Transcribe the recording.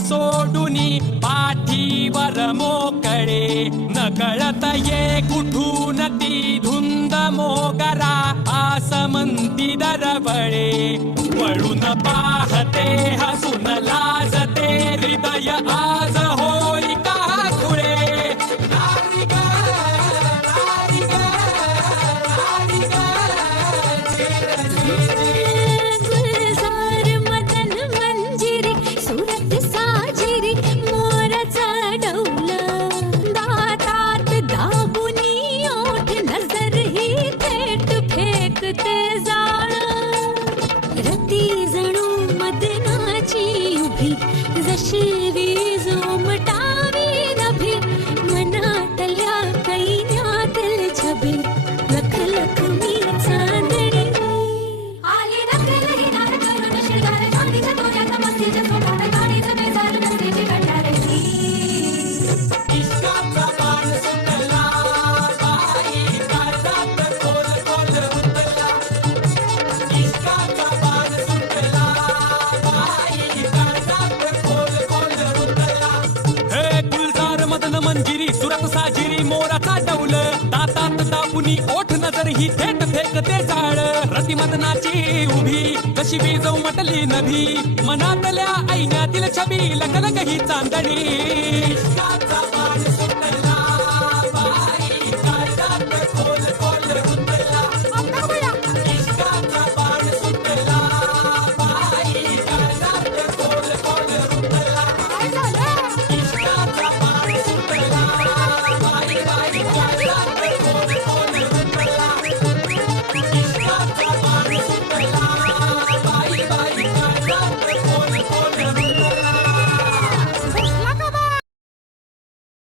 सोडूनी पाठीवर मोकळे न कळत ये कुठून ती धुंद मोगरा आसमंती दरवळे वळून पाहते हसून लाजते हृदय आज होई का खुळे गुलजार मदन मंजिरी सुरत साजिरी मोराचा डौला दातात दाबुनी ओठ नजर ही थेट फेकते जाळ रती जणू मदनाची उभी जशी वीज उमटावी नभी मनातल्या कैन्यातील छबी लख लख मी चांदणी आली नकलही नार करून शिरगार चांदीच्या तोऱ्यात मस्तीच्या सोपान गाडीचं बेजार नसतेची कंटाळली इश्काचा बाण सुटला बाई काळजात खोल खोल रुतला इश्काचा बाण सुटला बाई काळजात खोल खोल रुतला हे गुलजार मदन मंजिरी सुरत साजिरी मोराचा डौल दातात दाबुनी ओठ नजर ही थेट फेकते जाळ रतिमदनाची उभी कशी वीज उमटली नभी मनातल्या ऐण्यातील छबी लखलख ही चांदणी इश्काचा